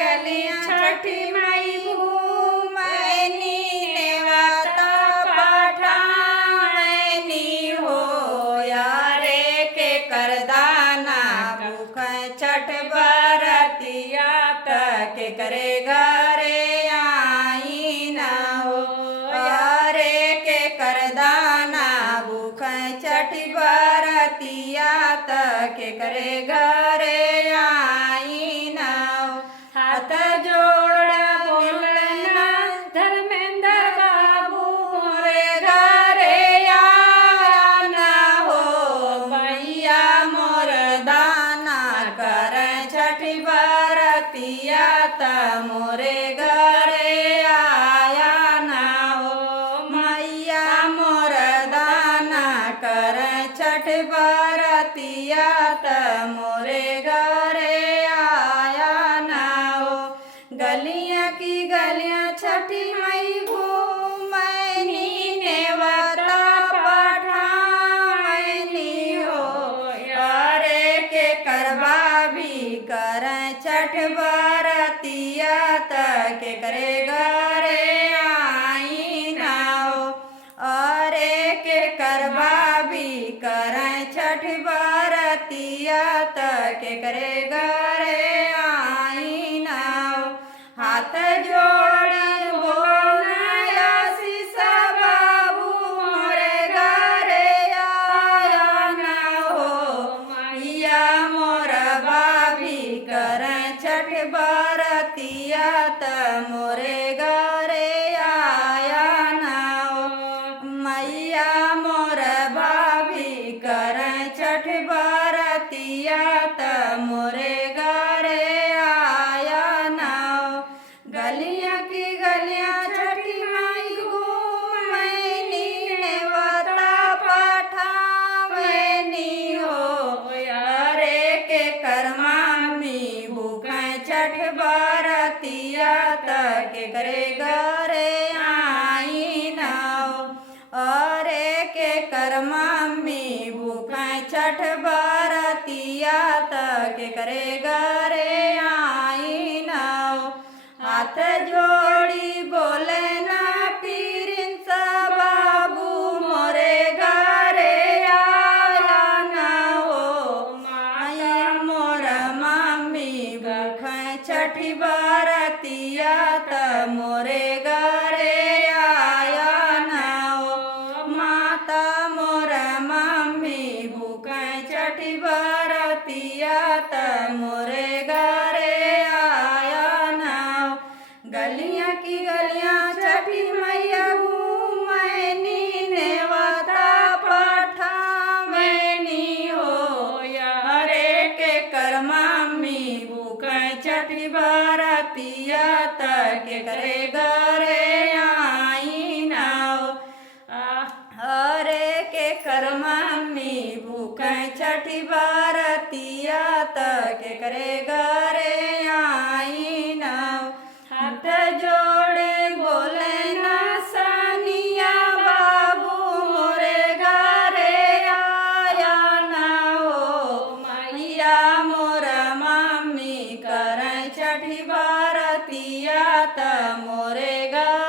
गलियां छठी माई घूमैनी नेवता पठावैनी हो यारे के करदाना भूख छठ बरतिया तक करे घरे आई न हो यारे के करदाना भूख छठ बरतिया तक करे घरे आई न हो हाथ जोड़ बोलना धर्मेंद्र बाबू मोरे घरे आया न हो भैया मोर दाना कर छठ बरतिया त मोरे घरे आया न हो मैया मोर दाना कर छठ बरतिया त मोरे घरे आया न हो गलियां की गलियां छठी मई घूमैनी नेवता पठावैनी हो यारे के करवा भी कर छठ बरतिया तक करे घरे आई न हो अरे के करवा भी कर छठ बरतिया तक करे घरे आई न हो हाथ जोड़ बोलना आशीष बाबू मोरे घरे आया न हो मैया मोर भाभी कर छठ बरतिया त मोरे घरे आया न हो मैया मोर भाभी कर छठ बरतिया त मोरे घरे आया न हो गलियां की गलियां छठी माई घूमैनी नेवता पठावैनी हो यारे के करमामी भूख छठ बरतिया तक करे घरे आई न हो अरे के करमामी भूख छठ बरतिया तक करे घरे आई न हो हाथ जोड़ी बोले ना पीरिंस बाबू मोरे घरे आया न हो माया मोर मामी भूख छठी बरतिया त मोरे घरे आया न हो माता मोर मामी भूख छठी बरतिया त मोरे घरे आया न हो गलियां की गलियां छठी मैया घूमैनी नेवता पठावैनी हो यारे के करमामी भूख छठी बरतिया तक करे घरे आई न हो हरे के करमामी भूख छठी बरतिया तक करे घरे आई न हो हाथ जोड़े बोले ना सानिया बाबू मोरे घरे आया न हो मैया मोर मामी कर छठी बरतिया त मोरे घरे